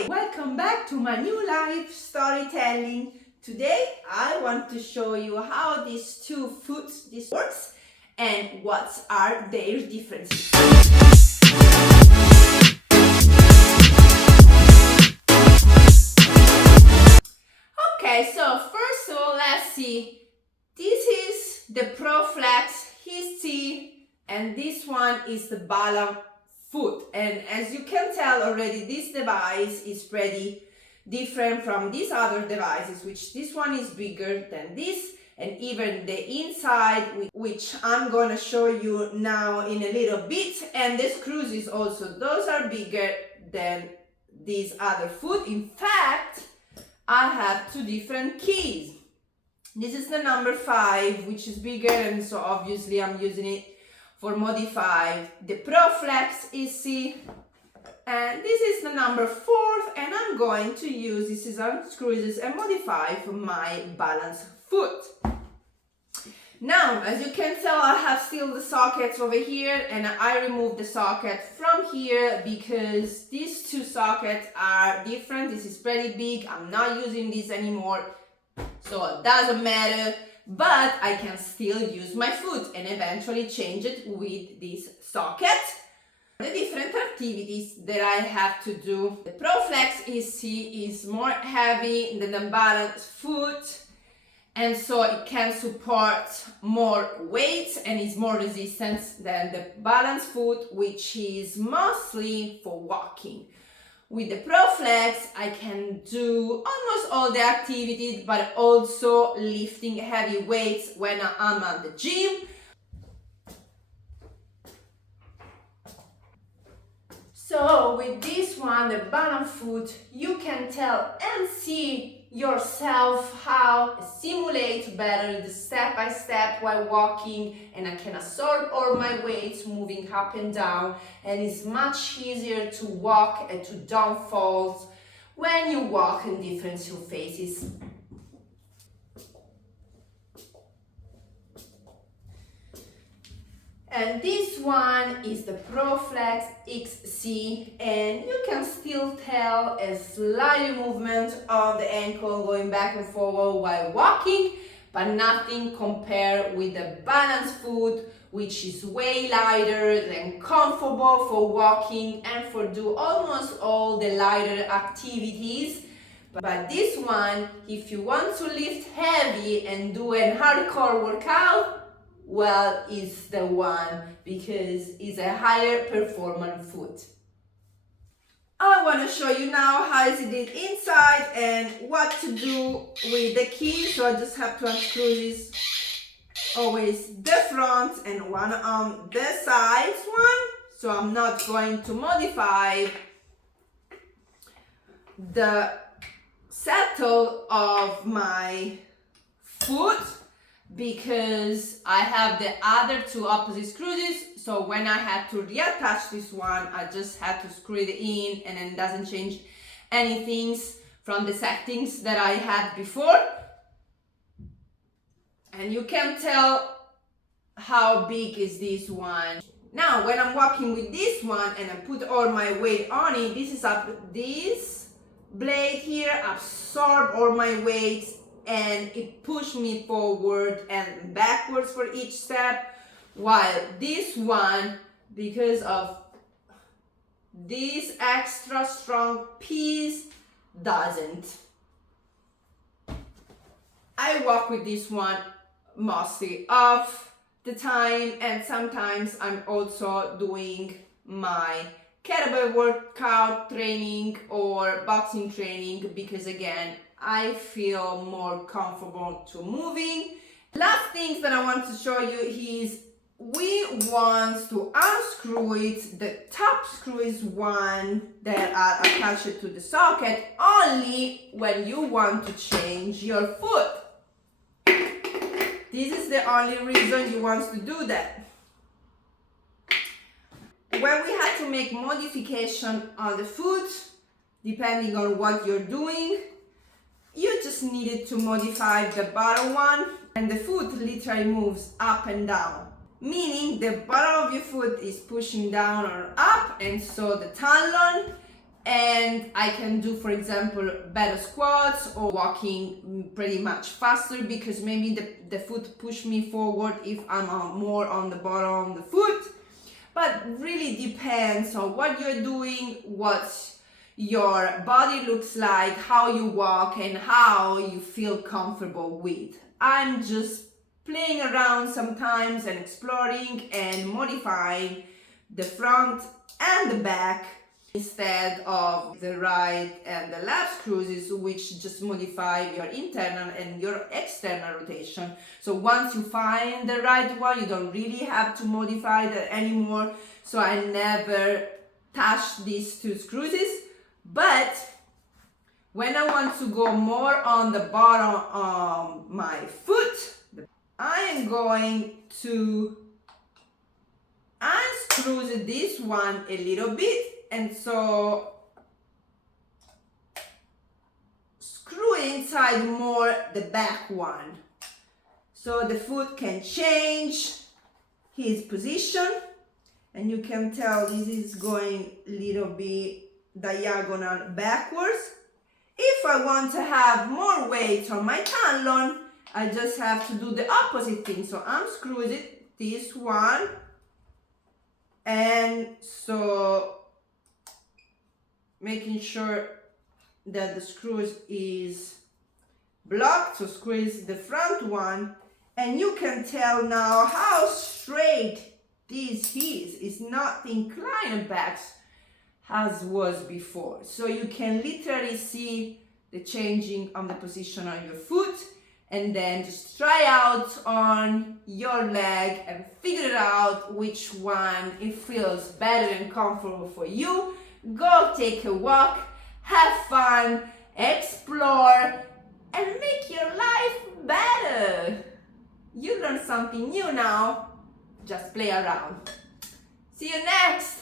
Hi! Welcome back to my new life storytelling. Today I want to show you how these two foods works and what are their differences. Okay, so first of all, let's see. This is the Pro Flex Tea, and this one is the Balance Food. And as you can tell already, this device is pretty different from these other devices, which this one is bigger than this, and even the inside, which I'm gonna show you now in a little bit, and the screws is also, those are bigger than these other food. In fact, I have two different keys. This is the number 5, which is bigger, and so obviously I'm using it for modify the Pro Flex EC, and this is the number 4, and I'm going to use this is unscrew this and modify for my balance foot. Now, as you can tell, I have still the sockets over here, and I removed the socket from here because these two sockets are different. This is pretty big. I'm not using this anymore, so it doesn't matter. But I can still use my foot and eventually change it with this socket. The different activities that I have to do. The Pro Flex EC is more heavy than the Balance Foot, and so it can support more weight and is more resistant than the Balance Foot, which is mostly for walking. With the Pro Flex, I can do almost all the activities, but also lifting heavy weights when I'm at the gym. So with this one, the Balance Foot, you can tell and see yourself how simulate better the step-by-step while walking, and I can absorb all my weights moving up and down, and it's much easier to walk and to don't fall when you walk in different surfaces. And this one is the Pro Flex XC, and you can still tell a slight movement of the ankle going back and forward while walking, but nothing compared with the Balance Foot, which is way lighter and comfortable for walking and for do almost all the lighter activities. But this one, if you want to lift heavy and do a hardcore workout, well, is the one because it's a higher performance foot. I want to show you now how is it inside and what to do with the key. So I just have to unscrew this, always the front and one on the sides one. So I'm not going to modify the settle of my foot, because I have the other two opposite screws, so when I had to reattach this one, I just had to screw it in, and then it doesn't change anything from the settings that I had before. And you can tell how big is this one. Now, when I'm walking with this one and I put all my weight on it, this blade here absorb all my weight, and it pushed me forward and backwards for each step, while this one, because of this extra strong piece, doesn't. I walk with this one mostly of the time, and sometimes I'm also doing my kettlebell workout training or boxing training, because again, I feel more comfortable to moving. Last thing that I want to show you is we want to unscrew it. The top screw is one that are attached to the socket only when you want to change your foot. This is the only reason you want to do that. When we had to make modification on the foot, depending on what you're doing, you just needed to modify the bottom one, and the foot literally moves up and down, meaning the bottom of your foot is pushing down or up, and so the talon and I can do, for example, better squats or walking pretty much faster, because maybe the foot push me forward if I'm more on the bottom of the foot. But really depends on what you're doing, what your body looks like, how you walk, and how you feel comfortable with. I'm just playing around sometimes and exploring and modifying the front and the back instead of the right and the left screws, which just modify your internal and your external rotation. So once you find the right one, you don't really have to modify that anymore. So I never touch these two screws. But when I want to go more on the bottom of my foot, I am going to unscrew this one a little bit, and so screw inside more the back one, so the foot can change his position, and you can tell this is going a little bit diagonal backwards. If I want to have more weight on my talon, I just have to do the opposite thing. So unscrew this one, and so making sure that the screws is blocked, so squeeze the front one, and you can tell now how straight this is. It's not inclined back as was before. So you can literally see the changing of the position on your foot, and then just try out on your leg and figure out which one it feels better and comfortable for you. Go take a walk, have fun, explore, and make your life better. You learned something new now. Just play around. See you next.